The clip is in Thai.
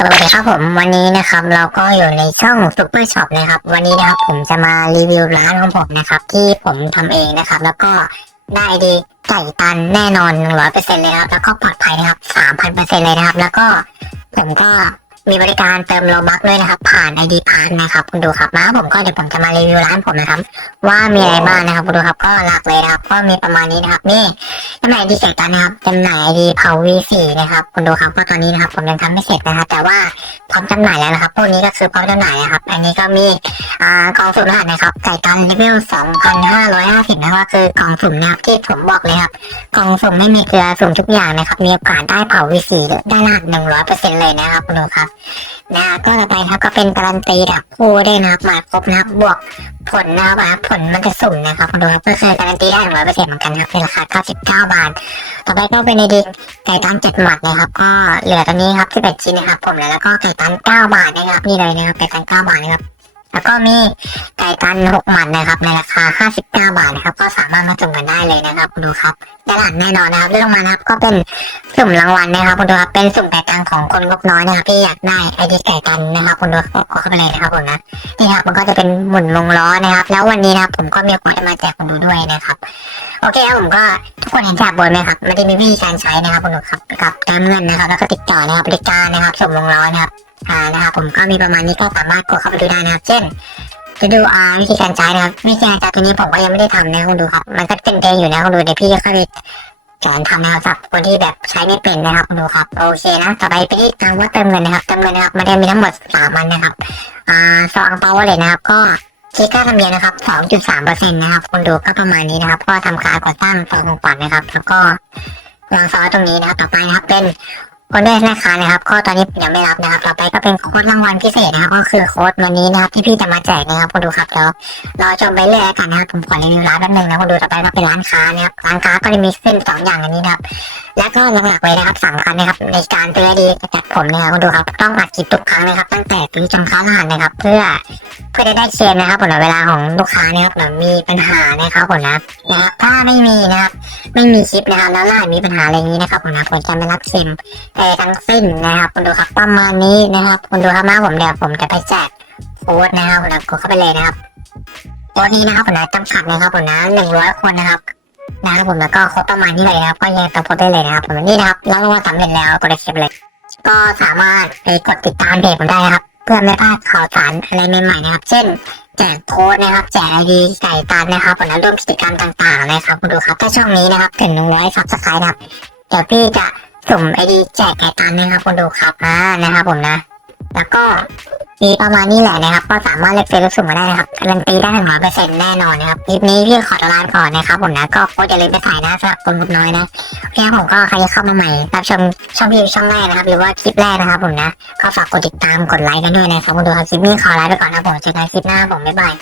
สวัสดีครับผมวันนี้นะครับเราก็อยู่ในช่องซุปเปอร์ช็อปนะครับวันนี้นะครับผมจะมารีวิวร้านของผมนะครับที่ผมทำเองนะครับ แล้วก็ได้ดีไก่ตันแน่นอนหนึ่งร้อยเปอร์เซ็นต์เลยครับแล้วก็ปลอดภัยนะครับสามพันเปอร์เซ็นต์เลยนะครับ แล้วก็ผมก็มีบริการเติมโลบักด้วยนะครับ ผ่านไอดีพาร์นะครับคุณดูครับมาผมก็เดี๋ยวผมจะมารีวิวร้านผมนะครับ ว่ามีอะไรบ้างนะครับคุณดูครับก็หลักเลยนะครับ ก็มีประมาณนี้นะครับนี่ จำหน่ายดีเสร็จแล้วนะครับจำหน่ายดีเผา V4 นะครับคุณดูครับก็ตอนนี้นะครับผมยังทำไม่เสร็จนะครับแต่ว่าพร้อมจำหน่ายแล้วนะครับพวกนี้ก็คือพร้อมจำหน่ายนะครับ อันนี้ก็มีอ่ากองสุ่มรหัสนะครับไก่ตันเลเวล2,550นะครับคือกองสุ่มนะครับที่ผมบอกเลยครับกองสุ่มไม่มีเกลือสุ่มทุกอย่างนะครับมีโอกาสได้เผา V4 ได้รหัส100%เลยนะครับคุณดูครับ นะก็ต่อไปครับก็เป็นการันตีดับคู่ด้วยนะครับมาครบนะครับบวกผลนะครับผลมันจะสุ่มนะครับดูครับก็คือการันตีได้ร้อยเหมือนกันครับในราคา99บาท ต่อไปก็เป็นในดินไก่ตันเจ็ดหมัดนะครับก็เหลือตอนนี้ครับสิบเป็ดชิ้นนะครับผมแล้วก็ไก่ตันเก้าบาทนะครับนี่เลยนะครับไก่ตันเก้าบาทนะครับ แล้วก็มีไก่ตันหกหมัดนะครับ ในราคาห้าสิบเก้าบาทนะครับ ก็สามารถมาสุ่มกันได้เลยนะครับคุณดูครับด้านหลังแน่นอนนะครับเรื่องมานะครับก็เป็นสุ่มรางวัลนะครับคุณดูครับเป็นสุ่มไก่ตันของคนงบน้อยนะครับที่อยากได้ไอเดียไก่ตันนะครับคุณดูก็เข้าไปเลยนะครับผมนะนี่ครับมันก็จะเป็นหมุนวงล้อนะครับ แล้ววันนี้นะครับผมก็มีของมาแจกคนดูด้วยนะครับ โอเคครับผมก็ คนเห็นแถบบนไหมครับมันจะมีวิธีการใช้นะครับคุณผู้ชมครับกับการเงินนะครับ แล้วก็ติดต่อนะครับบริการนะครับส่งวงล้อนะครับอ่านะครับ ผมก็มีประมาณนี้ก็สามารถกดเข้าไปดูได้นะครับ เช่นจะดูอ่าวิธีการใช้นะครับวิธีการใช้ตัวนี้ผมก็ยังไม่ได้ทำนะคุณดูครับ มันก็เป็นเดย์อยู่นะคุณดูเดี๋ยวพี่จะเข้าไปสอนทำนะครับสำหรับคนที่แบบใช้ไม่เป็นนะครับคุณดูครับโอเคนะต่อไปไปที่ทางว่าเติมเงินนะครับเติมเงินนะครับมันจะมีทั้งหมดสามอันนะครับอ่าซองเปาเลยนะครับก็ คิดค่าธรรมเนียมนะครับ 2.3%นะครับคุณดูก็ประมาณนี้นะครับ ก็ทำการก่อสร้างซองของขวัญนะครับ แล้วก็วางซอสตรงนี้นะครับ ต่อไปนะครับเป็นคนด้วยนะคะนะครับก็ตอนนี้ยังไม่รับนะครับ ต่อไปก็เป็นโค้ดรางวัลพิเศษนะครับ ก็คือโค้ดวันนี้นะครับที่พี่จะมาแจกนะครับคุณดูครับแล้วรอชมไปเรื่อยกันนะครับผมขอรีวิวร้านแป๊บนึงนะคุณดูต่อไปก็เป็นร้านค้านะครับร้านค้าก็จะมีเส้นสองอย่างอันนี้นะครับ แล้วก็หลักๆเลยนะครับสำคัญนะครับในการซื้อดีจากผมนี่ยครับคุณดูครับต้องอัดคลิปทุกครั้งนะครับ ตั้งแต่ซื้อจนค้ารหัสนะครับ เพื่อ พื่อจะได้เคลมนะครับผลเวลาของลูกค้านะครับแบบมีปัญหานะครับผมนะนะครับถ้าไม่มีนะครับไม่มีคลิปนะครับแล้วรหัสมีปัญหาอะไรอย่างนี้นะครับผมนะผมจะไม่รับเคลมแต่ทั้งสิ้นนะครับคุณดูครับประมาณนี้นะครับคุณดูครับมาผมเดี๋ยวผมจะไปแจกโค้ดนะครับผมนะกดเข้าไปเลยนะครับโค้ดนี้นะครับผมนะจำกัดนะครับผมนะหนึ่งร้อยคนนะครับนะครับผมแล้วก็ครบประมาณนี้เลยนะครับ ก็ยังตะโพสได้เลยนะครับผมนี่นะครับแล้วรางวัลสำเร็จแล้วกดได้คลิปเลย ก็สามารถไปกดติดตามเพจผมได้นะครับ พื่อไม่พลาดข่าวสารอะไรใหม่ๆนะครับ เช่นแจกโค้ดนะครับ แจกไอดีไก่ตันนะครับผมนะร่วมกิจกรรมต่างๆนะครับคุณดูครับถ้าช่วงนี้นะครับถึงหนึ่งร้อยซับสไครต์นะครับเดี๋ยวพี่จะสุ่มไอดีแจกไก่ตันนะครับคุณดูครับอ่านะครับผมนะ แล้วก็ มีประมาณนี้แหละนะครับ ก็สามารถเลือกเซลล์สุ่มมาได้นะครับการันตีได้ถึงร้อยเปอร์เซ็นต์แน่นอนนะครับคลิปนี้พี่ขอตัวลาก่อนนะครับผมนะก็โค้ดอย่าลืมไปถ่ายนะสำหรับคนงบน้อยนะโอเคครับผมก็ใครที่เข้ามาใหม่รับชมช่องพี่ช่องแรกนะครับ หรือว่าคลิปแรกนะครับผมนะก็ฝากกดติดตามกดไลค์กันด้วยนะครับคุณดูครับคลิปนี้ขอลาไปก่อนนะครับผมเจอกันคลิปหน้าผมบ๊ายบาย